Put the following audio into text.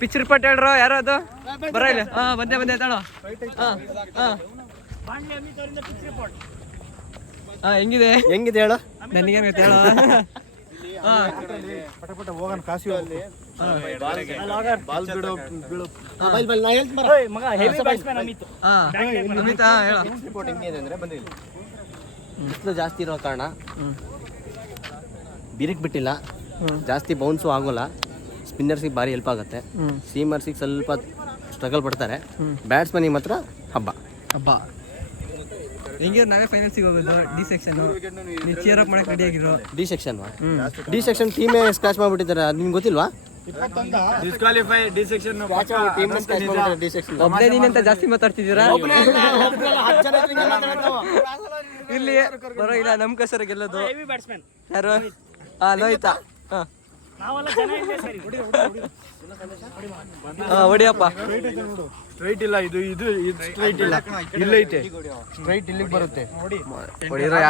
Pitch report ಹೇಳ್ರು ಯಾರು ಅದು ಬರ ಇಲ್ಲ. ಬಂದೆ ತಾಳು. ಹೆಂಗಿದೆ ಹೇಳು ನನಗೇನು ಗೊತ್ತು ಹೇಳು. ಬಿಸಿಲು ಜಾಸ್ತಿ ಇರೋ ಕಾರಣ ಬಿರಿಕ್ ಬಿಟ್ಟಿಲ್ಲ, ಜಾಸ್ತಿ ಬೌನ್ಸು ಆಗೋಲ್ಲ. ಸ್ಪಿನ್ನರ್ಸಿಗೆ ಭಾರಿ ಹೆಲ್ಪ್ ಆಗುತ್ತೆ. ಸೀಮರ್ಸಿಗೆ ಸ್ವಲ್ಪ ಸ್ಟ್ರಗಲ್ ಪಡ್ತಾರೆ. ಬ್ಯಾಟ್ಸ್ಮನಿಗೆ ಮಾತ್ರ ಹಬ್ಬ. ಹೆಂಗಿದ್ರು ನಾವೇ ಫೈನಲ್ ಸಿಗೋದು. ಡಿ ಸೆಕ್ಷನ್ ನೀವು ಚೇರ್ ಅಪ್ ಮಾಡಕ್ಕೆ ರೆಡಿ ಆಗಿರೋ. ಡಿ ಸೆಕ್ಷನ್ ಟೀಮೇ ಸ್ಕ್ರಾಚ್ ಮಾಡ್ಬಿಟ್ಟಿದ್ದಾರೆ. ಅದು ನಿಮ್ಗೆ ಗೊತ್ತಿಲ್ವಾ? ಒಬ್ಬನೇ ನೀನು ಅಂತ ಜಾಸ್ತಿ ಮಾತಾಡ್ತಿದ್ದೀರಾ? ಇಲ್ಲಿ ಪರವಾಗಿಲ್ಲ, ನಮ್ಮ ಕಸರ ಗೆಲ್ಲೋದು ಯಾರು? ಲೋಹಿತಾ. ಹೊಡಿಯಪ್ಪ. ಸ್ಟ್ರೈಟ್ ಇಲ್ಲ, ಇದು ಸ್ಟ್ರೈಟ್ ಇಲ್ಲ, ಇಲ್ಲೈತೆ ಸ್ಟ್ರೈಟ್ ಇಲ್ಲಿಗೆ ಬರುತ್ತೆ.